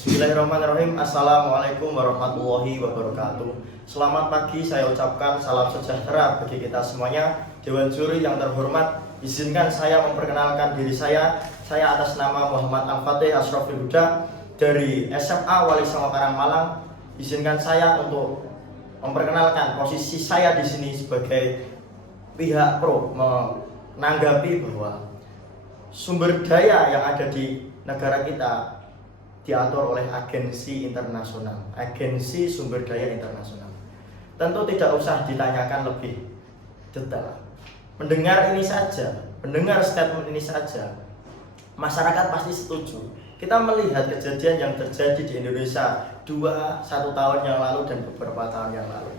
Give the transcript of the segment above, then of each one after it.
Bismillahirrahmanirrahim. Assalamualaikum warahmatullahi wabarakatuh. Selamat pagi saya ucapkan, salam sejahtera bagi kita semuanya. Dewan juri yang terhormat, izinkan saya memperkenalkan diri saya. Saya atas nama Muhammad Al-Fatih Asrofil Huda dari SMA Wali Songo Karang Malang. Izinkan saya untuk memperkenalkan posisi saya di sini sebagai pihak pro, menanggapi bahwa sumber daya yang ada di negara kita diatur oleh agensi internasional, agensi sumber daya internasional. Tentu tidak usah ditanyakan lebih detail. Mendengar ini saja, mendengar statement ini saja, masyarakat pasti setuju. Kita melihat kejadian yang terjadi di Indonesia 1 tahun yang lalu dan beberapa tahun yang lalu.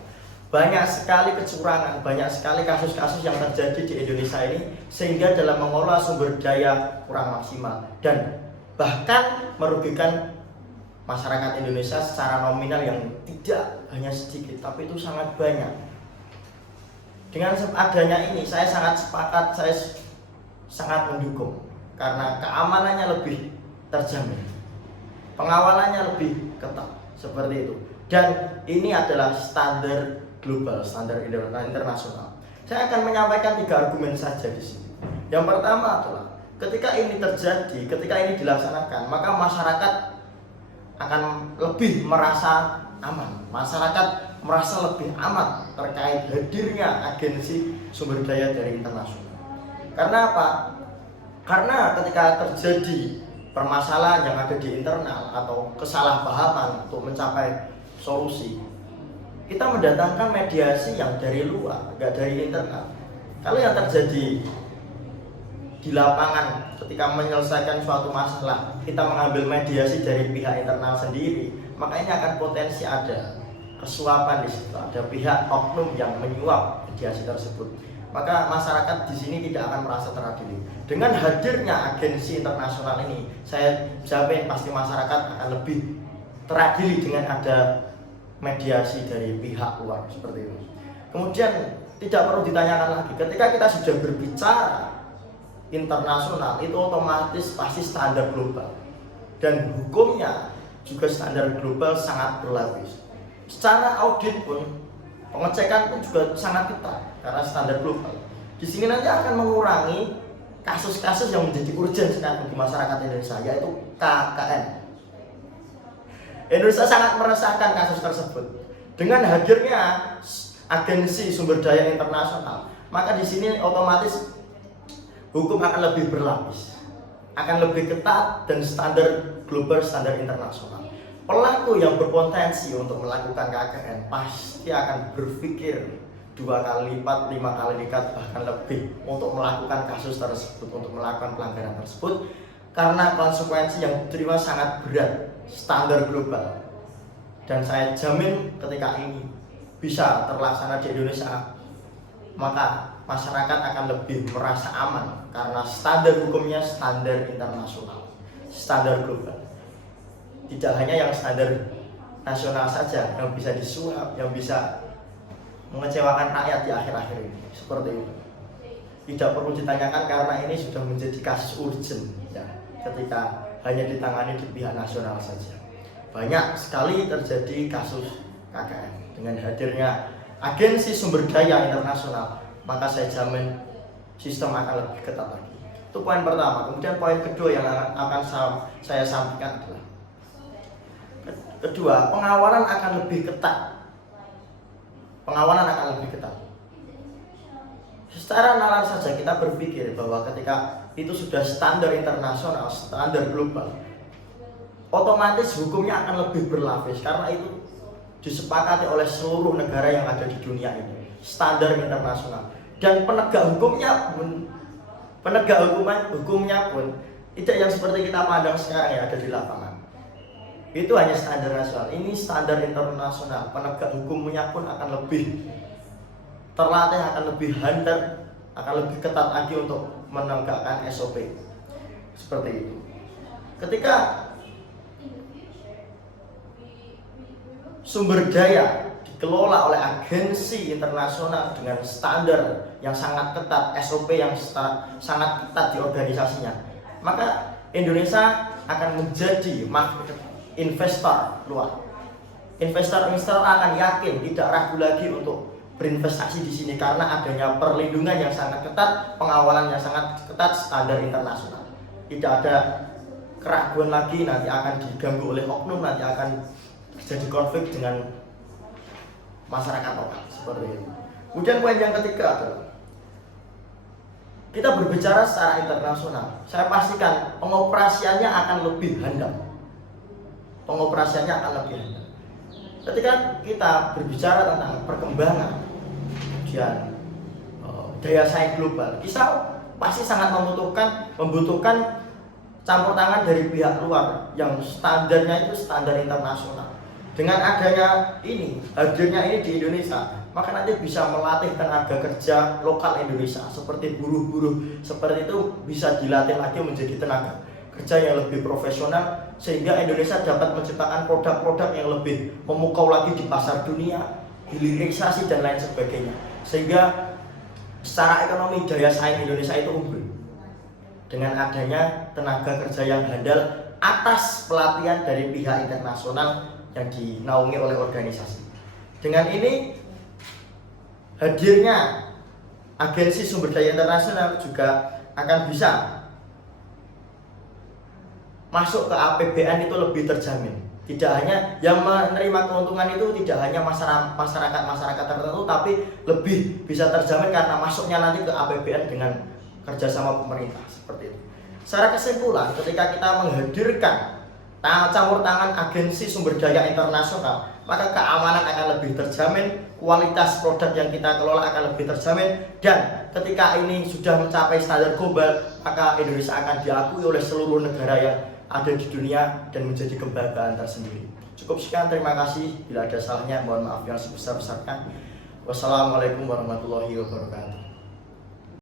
Banyak sekali kecurangan, banyak sekali kasus-kasus yang terjadi di Indonesia ini, sehingga dalam mengolah sumber daya kurang maksimal dan bahkan merugikan masyarakat Indonesia secara nominal yang tidak hanya sedikit, tapi itu sangat banyak. Dengan adanya ini, saya sangat sepakat, saya sangat mendukung, karena keamanannya lebih terjamin, pengawalannya lebih ketat, seperti itu. Dan ini adalah standar global, standar internasional. Saya akan menyampaikan 3 argumen saja di sini. Yang pertama adalah ketika ini terjadi, ketika ini dilaksanakan, maka masyarakat akan lebih merasa aman. Masyarakat merasa lebih aman terkait hadirnya agensi sumber daya dari internasional. Karena apa? Karena ketika terjadi permasalahan yang ada di internal atau kesalahpahaman untuk mencapai solusi, kita mendatangkan mediasi yang dari luar, enggak dari internal. Kalau yang terjadi di lapangan ketika menyelesaikan suatu masalah, kita mengambil mediasi dari pihak internal sendiri, maka ini akan potensi ada kesuapan di situ, ada pihak oknum yang menyuap mediasi tersebut. Maka masyarakat di sini tidak akan merasa teradili. Dengan hadirnya agensi internasional ini, saya jamin pasti masyarakat akan lebih teradili dengan ada mediasi dari pihak luar seperti itu. Kemudian tidak perlu ditanyakan lagi, ketika kita sudah berbicara internasional, itu otomatis pasti standar global, dan hukumnya juga standar global sangat berlapis. Secara audit pun, pengecekan pun juga sangat ketat karena standar global. Di sini nanti akan mengurangi kasus-kasus yang menjadi urgent sekarang di masyarakat Indonesia, yaitu KKN. Indonesia sangat meresahkan kasus tersebut. Dengan hadirnya agensi sumber daya internasional, maka di sini otomatis hukum akan lebih berlapis, akan lebih ketat, dan standar global, standar internasional. Pelaku yang berpotensi untuk melakukan KKN pasti akan berpikir 2 kali lipat, 5 kali lipat, bahkan lebih untuk melakukan kasus tersebut, untuk melakukan pelanggaran tersebut, karena konsekuensi yang diterima sangat berat, standar global. Dan saya jamin ketika ini bisa terlaksana di Indonesia, maka masyarakat akan lebih merasa aman karena standar hukumnya standar internasional, standar global. Tidak hanya yang standar nasional saja yang bisa disuap, yang bisa mengecewakan rakyat di akhir-akhir ini, seperti itu. Tidak perlu ditanyakan karena ini sudah menjadi kasus urgent ya, ketika hanya ditangani di pihak nasional saja. Banyak sekali terjadi kasus KKN. Dengan hadirnya agensi sumber daya internasional, maka saya jamin sistem akan lebih ketat lagi. Itu poin pertama. Kemudian poin kedua yang akan saya sampaikan adalah kedua, pengawalan akan lebih ketat. Pengawalan akan lebih ketat. Secara nalar saja kita berpikir bahwa ketika itu sudah standar internasional, standar global, otomatis hukumnya akan lebih berlapis karena itu disepakati oleh seluruh negara yang ada di dunia ini, standar internasional. Dan penegak hukumnya pun tidak yang seperti kita pandang sekarang yang ada di lapangan. Itu hanya standar nasional, ini standar internasional. Penegak hukumnya pun akan lebih terlatih, akan lebih hunter, akan lebih ketat lagi untuk menegakkan SOP seperti itu. Ketika sumber daya dikelola oleh agensi internasional dengan standar yang sangat ketat, SOP yang sangat ketat di organisasinya, maka Indonesia akan menjadi investor luar. Investor akan yakin, tidak ragu lagi untuk berinvestasi di sini karena adanya perlindungan yang sangat ketat, pengawalan yang sangat ketat, standar internasional. Tidak ada keraguan lagi nanti akan diganggu oleh oknum, nanti akan terjadi konflik dengan masyarakat lokal seperti itu. Kemudian poin yang ketiga adalah kita berbicara secara internasional. Saya pastikan pengoperasiannya akan lebih handal. Pengoperasiannya akan lebih handal. Ketika kita berbicara tentang perkembangan, kemudian daya saing global, kita pasti sangat membutuhkan campur tangan dari pihak luar yang standarnya itu standar internasional. Dengan adanya hadirnya ini di Indonesia, maka nanti bisa melatih tenaga kerja lokal Indonesia seperti buruh-buruh seperti itu bisa dilatih lagi menjadi tenaga kerja yang lebih profesional sehingga Indonesia dapat menciptakan produk-produk yang lebih memukau lagi di pasar dunia, hilirisasi dan lain sebagainya. Sehingga secara ekonomi daya saing Indonesia itu unggul dengan adanya tenaga kerja yang handal atas pelatihan dari pihak internasional yang dinaungi oleh organisasi. Dengan ini hadirnya agensi sumber daya internasional juga akan bisa masuk ke APBN itu lebih terjamin. Tidak hanya yang menerima keuntungan itu tidak hanya masyarakat tertentu, tapi lebih bisa terjamin karena masuknya nanti ke APBN dengan kerjasama pemerintah seperti itu. Secara kesimpulan, ketika kita menghadirkan campur tangan agensi sumber daya internasional, maka keamanan akan lebih terjamin, kualitas produk yang kita kelola akan lebih terjamin, dan ketika ini sudah mencapai standar global, maka Indonesia akan diakui oleh seluruh negara yang ada di dunia dan menjadi kebanggaan tersendiri. Cukup sekian, terima kasih. Bila ada salahnya mohon maaf yang sebesar-besarnya. Wassalamualaikum warahmatullahi wabarakatuh.